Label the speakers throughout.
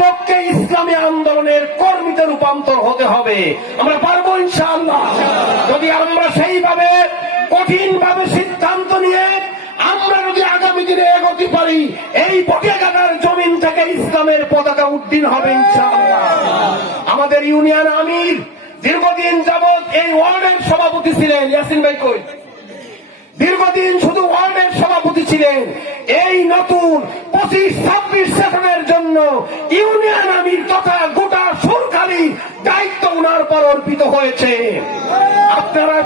Speaker 1: লক্ষ্যে ইসলামী আন্দোলনের কর্মীতে রূপান্তর হতে হবে। আমরা পারব ইনশাআল্লাহ। যদি আমরা সেইভাবে কঠিন ভাবে সিদ্ধান্ত নিয়ে আমরা যদি আগামী দিনে এগোতে পারি, এই পটিয়াঘাটার জমিন থেকে ইসলামের পতাকা উড্ডীন হবে ইনশাআল্লাহ। আমাদের ইউনিয়ন আমির দীর্ঘদিন যাবৎ এই ওয়ার্ডের সভাপতি ছিলেন। ইয়াসিন ভাই কই? দীর্ঘদিন শুধু ওয়ার্ডের সভাপতি ছিলেন। এই নতুন পঁচিশ ছাব্বিশ সেশনের জন্য ইউনিয়ন আমির তথা গোটা সুরখালি দায়িত্ব উনার পর অর্পিত হয়েছে। আপনারা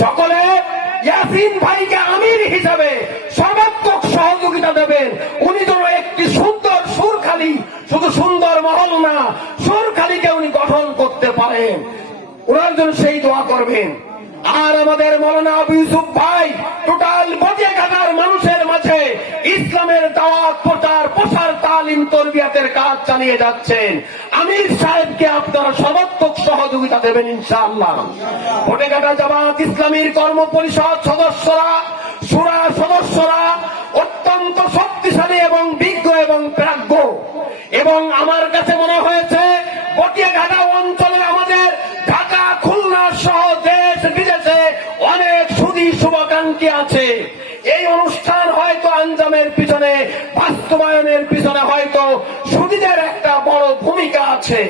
Speaker 1: সকলে ইয়াসিন ভাইকে আমির হিসাবে সর্বাত্মক সহযোগিতা দেবেন। উনি যেন একটি সুন্দর সুরখালি, শুধু সুন্দর মহল না, সুরখালিকে উনি গঠন করতে পারেন। ওনার জন্য সেই দোয়া করবেন। আর আমাদের আবু ইউসুফ ভাই, টোটাল বটিয়াঘাটার মানুষের তালিম তরবিয়াতের কাজ চালিয়ে যাচ্ছেন। আমির সাহেবকে আপনারা সর্বাত্মক সহযোগিতা দেবেন ইনশাআল্লাহ। বটিয়াঘাটা জামাত ইসলামীর কর্ম পরিষদ সদস্যরা, সুরা সদস্যরা অত্যন্ত শক্তিশালী এবং বিজ্ঞ এবং প্রাজ্ঞ। এবং আমার কাছে মনে হয়েছে, বটিয়াঘাটা অঞ্চলে আমাদের ঢাকা, খুলনা সহ দেশ বিদেশে অনেক সুদী শুভাকাঙ্ক্ষী আছে। এই অনুষ্ঠান হয়তো আঞ্জামের পিছনে বাস্তবায়নের পিছনে হয়তো সুদীদের একটা বড় ভূমিকা আছে।